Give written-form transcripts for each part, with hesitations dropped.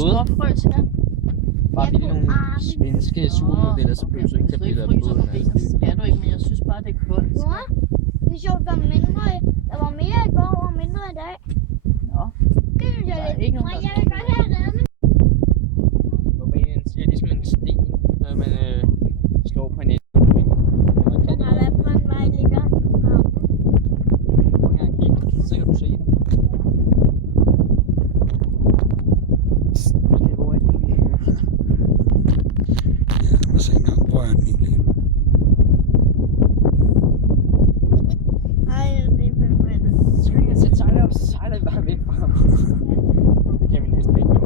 flåde. Småfrø, sikkert. Bare vi nogle svenske supermodeller, så behøver du ikke tage billeder af båden. Altså, Det skal du ikke, men jeg synes bare, det er koldt. Mor, det er sjovt, der er mindre. Der var mere i går og mindre i dag. Nå. Det synes jeg Der er lidt. ikke nogen, Nej, der jeg vil godt have reddet. Mobilen siger ligesom en sten, når man slår på en et. Den har været på en vej ligger. Prøv at kigge, så kan du se den. Hvor er den egentlig? Ja, lad mig se en gang. Hvor er den egentlig? Ej, det er fedt. Så kan jeg sætte sejler op, så sejler vi bare væk fra ham. Det kan vi næsten ikke nå.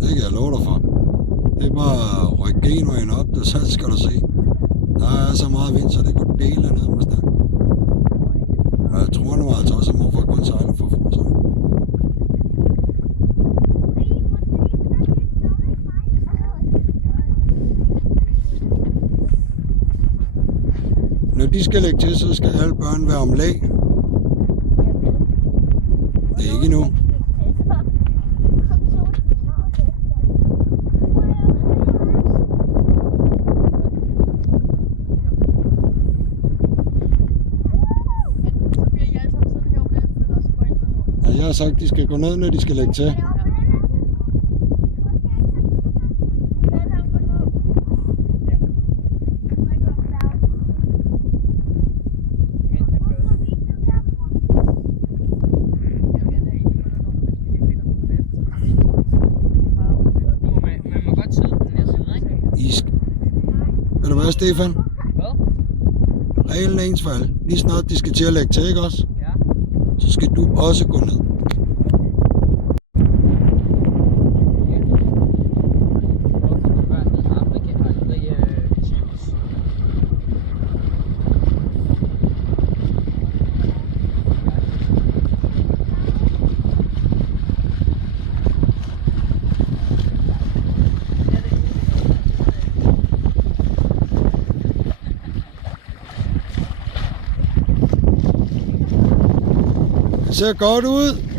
Det kan jeg love dig for. Det er bare at rykke genvejen op, så skal du se. Der er så meget vind, så det går dele ned med stærk. Og jeg tror nu altså også, at morfar kun sejler for forsøg. Når de skal lægge til, så skal alle børn være om lag. Det er ikke endnu. Så bliver I alle sammen sådan her, men jeg også gå ind og Altså, jeg har sagt, at de skal gå ned, når de skal lægge til. Man må godt sidde på den her side, ikke? Ved du hvad, Stefan? Hvad? Reglen er ens for alle. Lige snart de skal til at lægge til, ikke også? Ja. Så skal du også gå ned. Det ser godt ud.